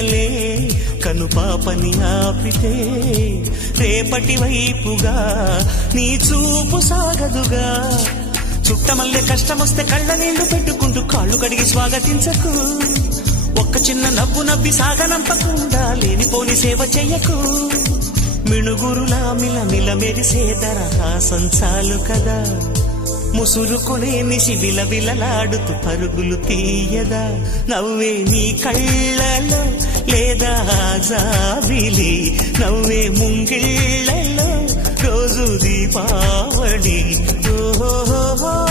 పిల్లలే కనుపాపని ఆపితే రేపటి వైపుగా నీ చూపు సాగదుగా. చుట్టమల్లే కష్టమొస్తే కళ్ళ నీళ్లు పెట్టుకుంటూ కాళ్ళు కడిగి స్వాగతించకు. ఒక్క చిన్న నవ్వు నవ్వి సాగనంపకుండా లేనిపోని సేవ చెయ్యకు. మిణుగురులా మిలమిల మెరిసే దరహాసం చాలు కదా. ముసురుకునే నిశి విలవిలలాడుతూ పరుగులు తీయదా. నవ్వే నీ కళ్ళలో లేదా జాబిలి, నవ్వే ముంగిళ్ళలో రోజు దీపావళి. ఓహో